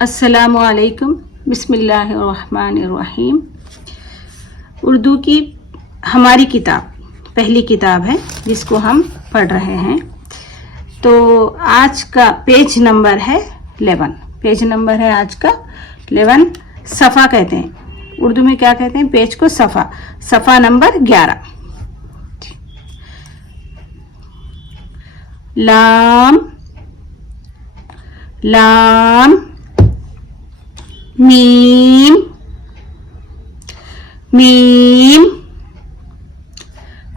अस्सलामुअलैकुम बिस्मिल्लाहिर्रहमानिर्रहीम। उर्दू की हमारी किताब पहली किताब है जिसको हम पढ़ रहे हैं। तो आज का पेज नंबर है 11। पेज नंबर है आज का 11। सफ़ा कहते हैं, उर्दू में क्या कहते हैं पेज को? सफ़ा। सफ़ा नंबर 11। लाम लाम मीम मीम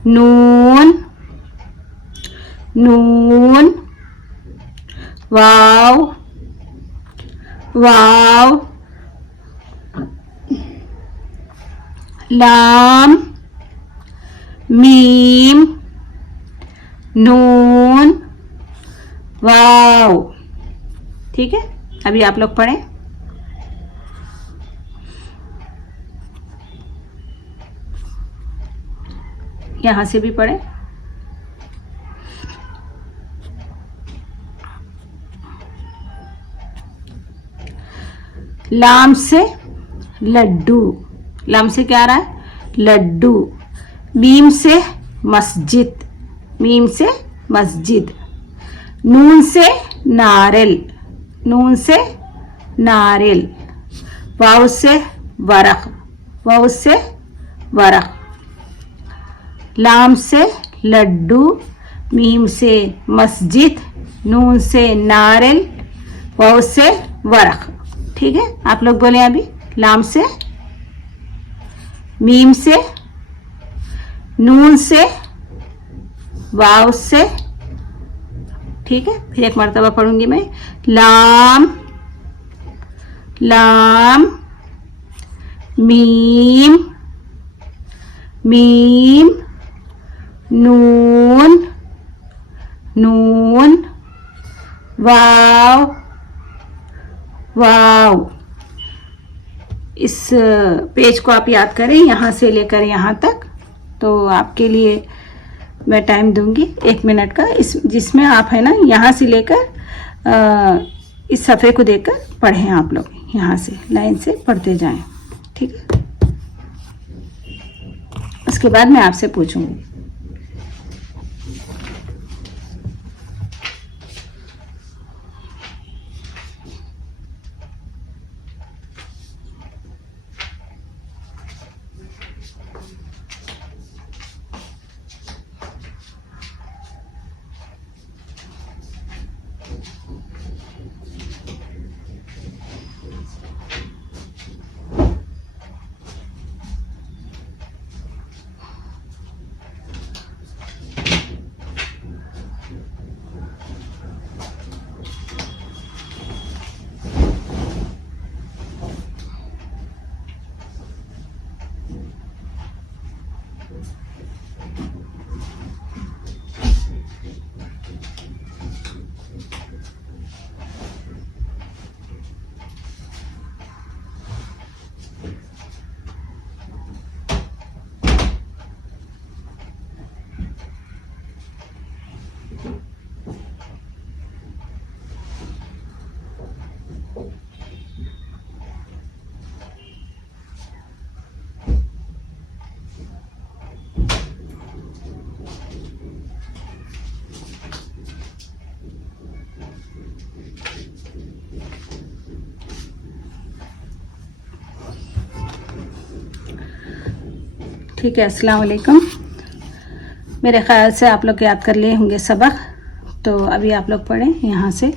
नून नून वाव वाव लाम मीम नून वाव। ठीक है, अभी आप लोग पढ़ें। यहां से भी पढ़ें। लाम से लड्डू। लाम से क्या आ रहा है? लड्डू। मीम से मस्जिद। मीम से मस्जिद। नून से नारियल। नून से नारियल। वाव से वरक। वाव से वरक। लाम से लड्डू, मीम से मस्जिद, नून से नारियल, वाव से वरक। ठीक है, आप लोग बोले अभी। लाम से, मीम से, नून से, वाव से। ठीक है, फिर एक मर्तबा पढ़ूंगी मैं। लाम लाम मीम मीम नून नून वाव वाव। इस पेज को आप याद करें यहाँ से लेकर यहाँ तक। तो आपके लिए मैं टाइम दूंगी 1 मिनट का, जिसमें आप है ना यहाँ से लेकर इस सफ़े को देखकर पढ़ें। आप लोग यहाँ से लाइन से पढ़ते जाएं। ठीक है, उसके बाद मैं आपसे पूछूंगी। ठीक है, अस्सलाम वालेकुम। मेरे ख्याल से आप लोग याद कर लिए होंगे सबक। तो अभी आप लोग पढ़ें यहाँ से।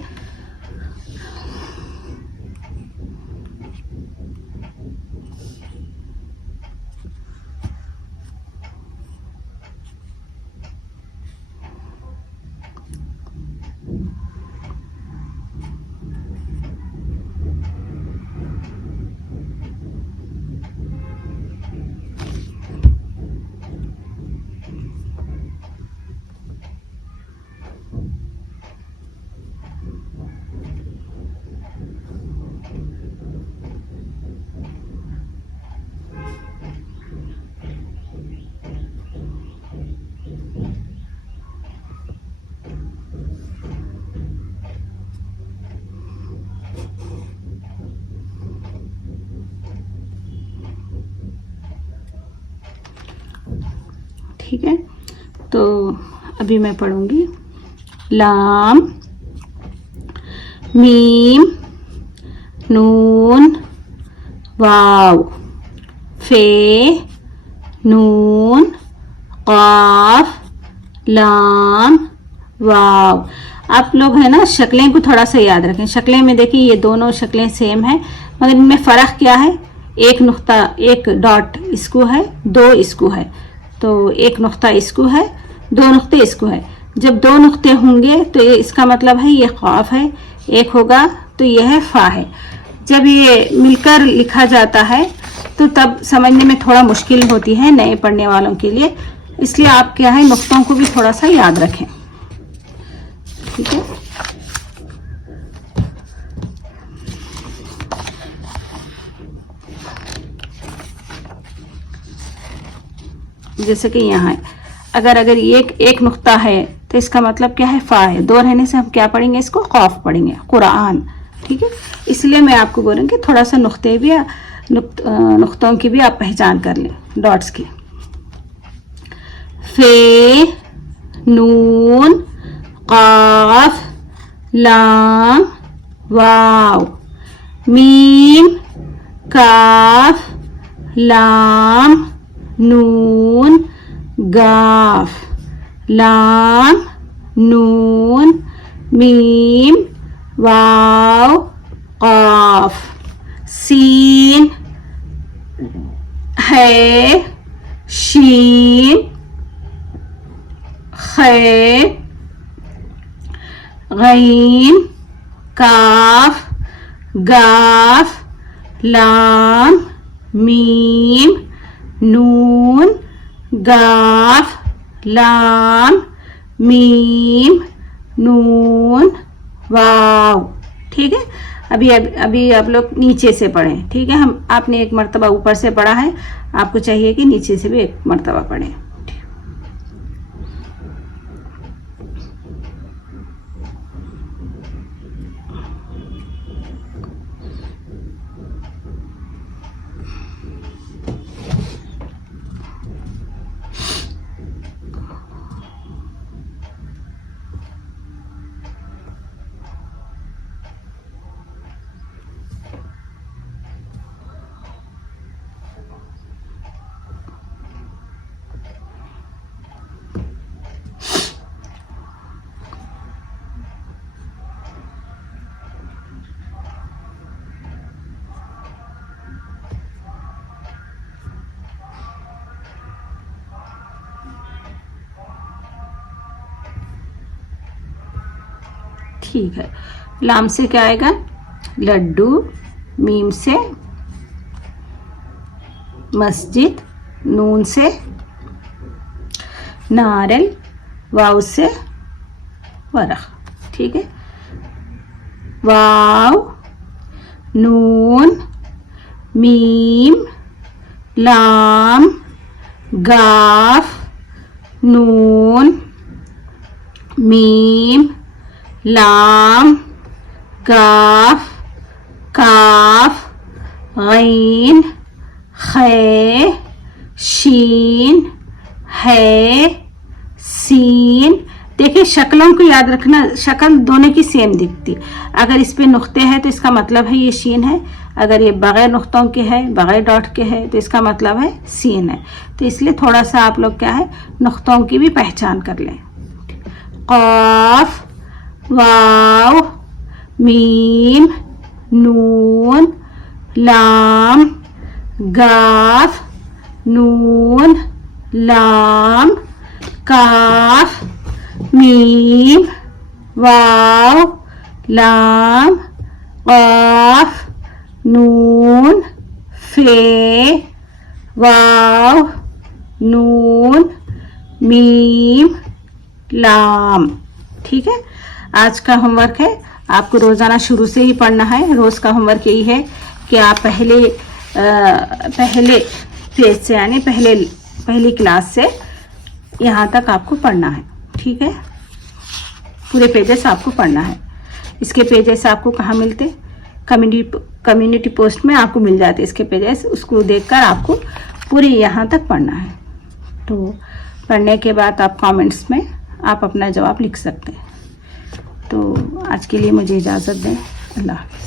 ठीक है, तो अभी मैं पढ़ूंगी। लाम मीम नून वाव फे नून क़ाफ लाम वाव। आप लोग है ना शक्लें को थोड़ा सा याद रखें। शक्लें में देखिए ये दोनों शक्लें सेम है, मगर इनमें फ़र्क क्या है, एक नुक्ता एक डॉट इसको है, दो इसको है, तो एक नुक्ता इसको है, दो नुक्ते इसको है। जब दो नुक्ते होंगे तो ये इसका मतलब है ये क़ाफ है, एक होगा तो यह है फ़ा है। जब ये मिलकर लिखा जाता है तो तब समझने में थोड़ा मुश्किल होती है नए पढ़ने वालों के लिए, इसलिए आप क्या है नुक्तों को भी थोड़ा सा याद रखें। ठीक है, जैसे कि यहाँ है, अगर ये एक नुक्ता है तो इसका मतलब क्या है फ़ा है, दो रहने से हम क्या पढ़ेंगे, इसको क़ाफ पढ़ेंगे, कुरान। ठीक है, इसलिए मैं आपको बोलूँगी थोड़ा सा नुक्ते भी नुक्तों की भी आप पहचान कर लें, डॉट्स की। फे नून क़ाफ लाम वाव मीम काफ लाम नून गाफ लाम नून मीम वाव क़ाफ सीन है शीन खे गैन काफ गाफ लाम मीम नून गाफ लाम मीम नून वाव। ठीक है, अभी आप लोग नीचे से पढ़ें। ठीक है, आपने एक मर्तबा ऊपर से पढ़ा है, आपको चाहिए कि नीचे से भी एक मर्तबा पढ़ें। ठीक है, लाम से क्या आएगा, लड्डू, मीम से मस्जिद, नून से नारियल, वाव से वरख। ठीक है, वाव नून मीम लाम गाफ नून मीम लाम गाफ काफ गैन खे शीन है सीन। देखिए शक्लों को याद रखना, शक्ल दोनों की सेम दिखती। अगर इस पे नुक्ते हैं तो इसका मतलब है ये शीन है, अगर ये बगैर नुक्तों के है, बगैर डॉट के है, तो इसका मतलब है सीन है। तो इसलिए थोड़ा सा आप लोग क्या है नुक्तों की भी पहचान कर लें। क़ाफ वाव मीम नून लाम गाफ नून लाम काफ मीम वाव लाम क़ाफ नून फे वाव नून मीम लाम। ठीक है, आज का होमवर्क है, आपको रोज़ाना शुरू से ही पढ़ना है। रोज़ का होमवर्क यही है कि आप पहले पेज से यानी पहली क्लास से यहाँ तक आपको पढ़ना है। ठीक है, पूरे पेजेस आपको पढ़ना है। इसके पेजेस आपको कहाँ मिलते, कम्युनिटी पोस्ट में आपको मिल जाते इसके पेजेस, उसको देखकर आपको पूरे यहाँ तक पढ़ना है। तो पढ़ने के बाद आप कमेंट्स में आप अपना जवाब लिख सकते हैं। तो आज के लिए मुझे इजाज़त दें। अल्लाह हाफ़िज़।